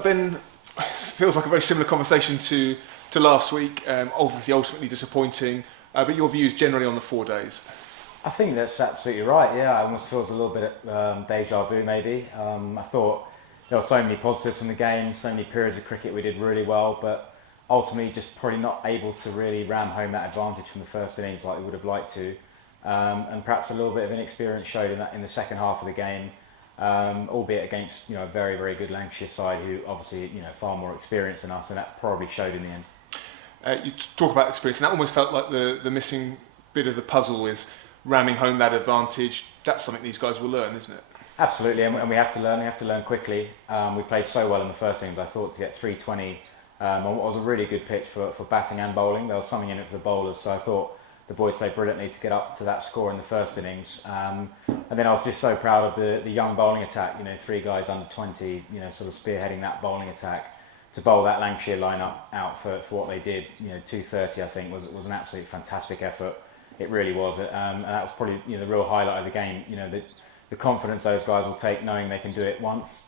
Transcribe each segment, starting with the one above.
Ben, it feels like a very similar conversation to last week. Obviously, ultimately disappointing, but your views generally on the 4 days. I think that's absolutely right. Yeah, it almost feels a little bit deja vu maybe. I thought there were so many positives from the game, so many periods of cricket we did really well, but ultimately just probably not able to really ram home that advantage from the first innings like we would have liked to. And perhaps a little bit of inexperience showed in the second half of the game, albeit against a very very good Lancashire side who obviously far more experienced than us, and that probably showed in the end. You talk about experience, and that almost felt like the missing bit of the puzzle is ramming home that advantage. That's something these guys will learn, isn't it? Absolutely, and we have to learn. We have to learn quickly. We played so well in the first innings. I thought to get 320 on what was a really good pitch for batting and bowling. There was something in it for the bowlers, so I thought the boys played brilliantly to get up to that score in the first innings. And then I was just so proud of the young bowling attack. Three guys under 20, sort of spearheading that bowling attack to bowl that Lancashire lineup out for what they did. 230 I think was an absolute fantastic effort. It really was, and that was probably the real highlight of the game. The confidence those guys will take knowing they can do it once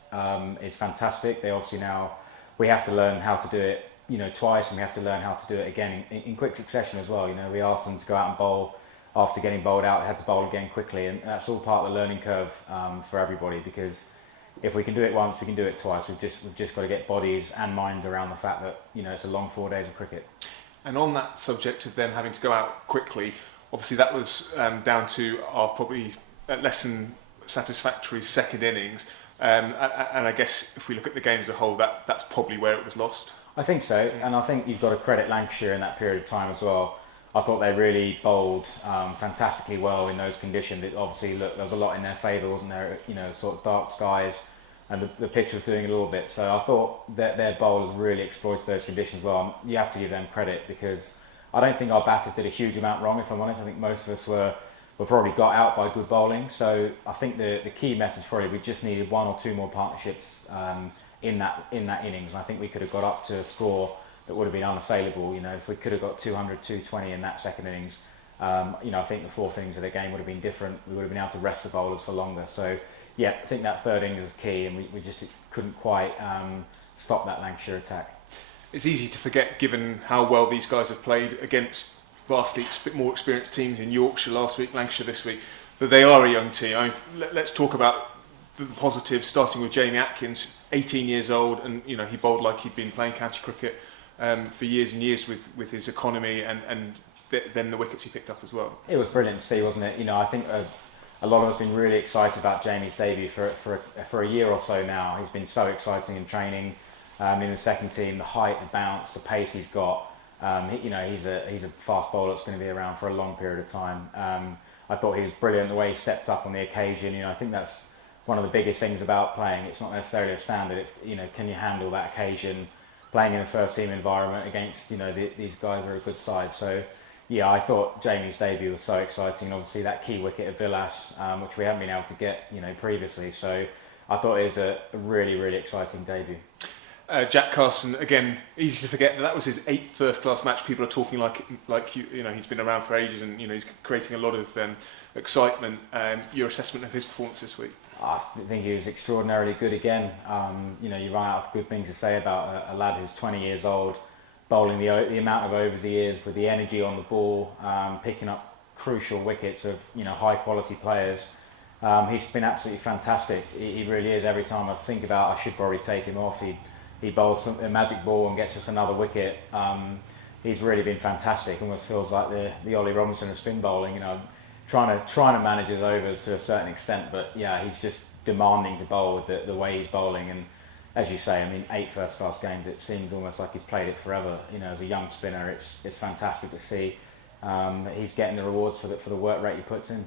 is fantastic. They obviously now, we have to learn how to do it twice, and we have to learn how to do it again in quick succession as well. We asked them to go out and bowl after getting bowled out. They had to bowl again quickly, and that's all part of the learning curve for everybody, because if we can do it once, we can do it twice. We've just got to get bodies and minds around the fact that it's a long 4 days of cricket. And on that subject of them having to go out quickly, obviously that was down to our probably less than satisfactory second innings, and I guess if we look at the game as a whole, that's probably where it was lost. I think so, and I think you've got to credit Lancashire in that period of time as well. I thought they really bowled fantastically well in those conditions. It obviously, look, there was a lot in their favour, wasn't there? Sort of dark skies, and the pitch was doing a little bit. So I thought that their bowlers really exploited those conditions well. You have to give them credit, because I don't think our batters did a huge amount wrong, if I'm honest. I think most of us were probably got out by good bowling. So I think the key message probably, we just needed one or two more partnerships in that innings, and I think we could have got up to a score that would have been unassailable. If we could have got 200, 220 in that second innings, I think the fourth innings of the game would have been different. We would have been able to rest the bowlers for longer. So yeah, I think that third innings was key, and we just couldn't quite stop that Lancashire attack. It's easy to forget, given how well these guys have played against vastly more experienced teams in Yorkshire last week, Lancashire this week, that they are a young team. Let's talk about the positives, starting with Jamie Atkins, 18 years old, and he bowled like he'd been playing county cricket for years and years with his economy, and then the wickets he picked up as well. It was brilliant to see, wasn't it? I think a lot of us have been really excited about Jamie's debut for a year or so now. He's been so exciting in training, in the second team, the height, the bounce, the pace he's got. He's a fast bowler that's going to be around for a long period of time. I thought he was brilliant the way he stepped up on the occasion. I think that's one of the biggest things about playing. It's not necessarily a standard. It's can you handle that occasion, playing in a first team environment against these guys are a good side. So yeah, I thought Jamie's debut was so exciting. Obviously that key wicket of Villas, which we haven't been able to get previously. So I thought it was a really really exciting debut. Jack Carson, again, easy to forget that was his 8th first-class match. People are talking like he's been around for ages, and he's creating a lot of excitement. Your assessment of his performance this week? I think he was extraordinarily good again. You run out of good things to say about a lad who's 20 years old, bowling the amount of overs he is, with the energy on the ball, picking up crucial wickets of high-quality players. He's been absolutely fantastic. He really is. Every time I think about I should probably take him off, he bowls a magic ball and gets us another wicket. He's really been fantastic. Almost feels like the Ollie Robinson of spin bowling. Trying to manage his overs to a certain extent, but yeah, he's just demanding to bowl with the way he's bowling. And as you say, 8 first-class games. It seems almost like he's played it forever. As a young spinner, it's fantastic to see. He's getting the rewards for the work rate he puts in.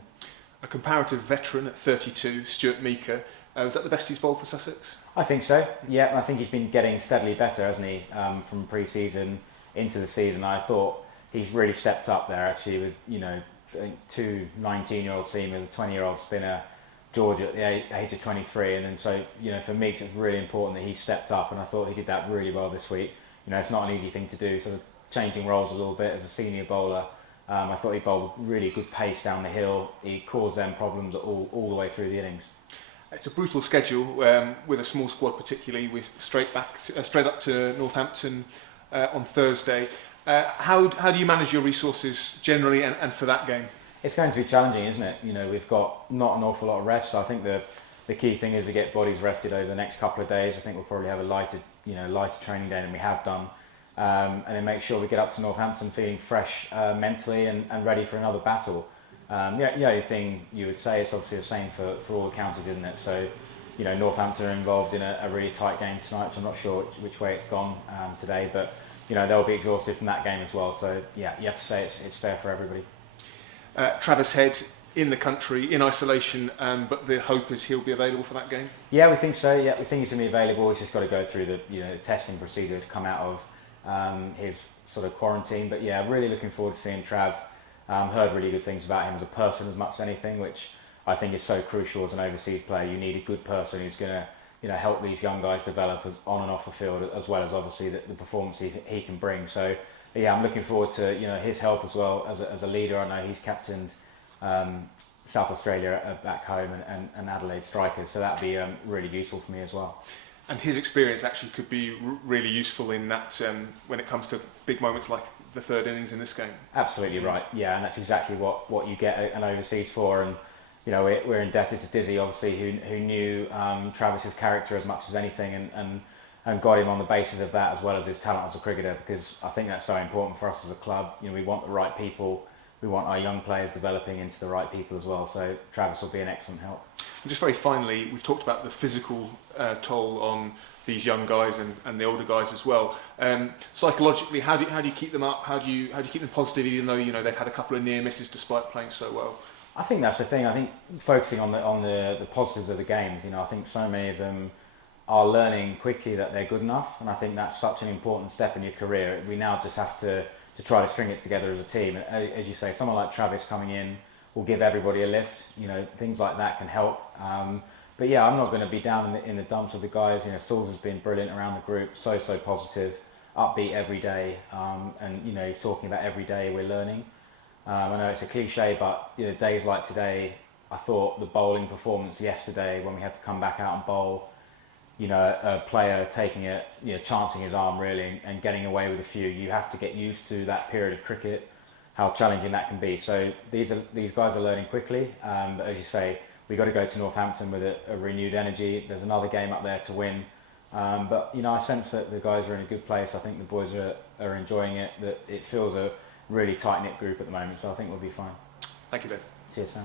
A comparative veteran at 32, Stuart Meaker. Was that the best he's bowled for Sussex? I think so, yeah. I think he's been getting steadily better, hasn't he, from pre-season into the season. I thought he's really stepped up there, actually, with, I think 2 19-year-old seamers, a 20-year-old spinner, George at the age of 23. And then so, for Meeks, it's really important that he stepped up, and I thought he did that really well this week. It's not an easy thing to do, sort of changing roles a little bit as a senior bowler. I thought he bowled really good pace down the hill. He caused them problems all the way through the innings. It's a brutal schedule with a small squad, particularly with straight up to Northampton on Thursday. How do you manage your resources generally and for that game? It's going to be challenging, isn't it? We've got not an awful lot of rest, so I think the key thing is we get bodies rested over the next couple of days. I think we'll probably have a lighter training day than we have done, and then make sure we get up to Northampton feeling fresh mentally and ready for another battle. The only thing you would say is obviously the same for all the counties, isn't it? So, Northampton are involved in a really tight game tonight, which I'm not sure which way it's gone today, but they'll be exhausted from that game as well. So yeah, you have to say it's fair for everybody. Travis Head in the country, in isolation, but the hope is he'll be available for that game? Yeah, we think so. Yeah, we think he's going to be available. He's just got to go through the testing procedure to come out of his sort of quarantine. But yeah, really looking forward to seeing Trav. Heard really good things about him as a person as much as anything, which I think is so crucial as an overseas player. You need a good person who's going to help these young guys develop on and off the field, as well as obviously the performance he can bring. So yeah, I'm looking forward to his help as well as a leader. I know he's captained South Australia back home and Adelaide Strikers, so that'd be really useful for me as well. And his experience actually could be really useful in that when it comes to big moments like the third innings in this game. Absolutely right. Yeah, and that's exactly what you get an overseas for. And we're indebted to Dizzy, obviously, who knew Travis's character as much as anything, and got him on the basis of that, as well as his talent as a cricketer, because I think that's so important for us as a club. We want the right people. We want our young players developing into the right people as well. So Travis will be an excellent help. And just very finally, we've talked about the physical toll on these young guys and the older guys as well. Psychologically, how do you keep them up? How do you keep them positive, even though they've had a couple of near misses despite playing so well? I think that's the thing. I think focusing on the positives of the games. I think so many of them are learning quickly that they're good enough, and I think that's such an important step in your career. We now just have to try to string it together as a team. And as you say, someone like Travis coming in will give everybody a lift. Things like that can help. But yeah, I'm not going to be down in the dumps with the guys. Sauls has been brilliant around the group, so positive, upbeat every day, and he's talking about every day we're learning. I know it's a cliche, but days like today, I thought the bowling performance yesterday when we had to come back out and bowl, a player taking it, chancing his arm really and getting away with a few. You have to get used to that period of cricket, how challenging that can be. So these guys are learning quickly. But as you say, we got to go to Northampton with a renewed energy. There's another game up there to win. But I sense that the guys are in a good place. I think the boys are enjoying it. That it feels a really tight knit group at the moment. So I think we'll be fine. Thank you, Ben. Cheers, Sam.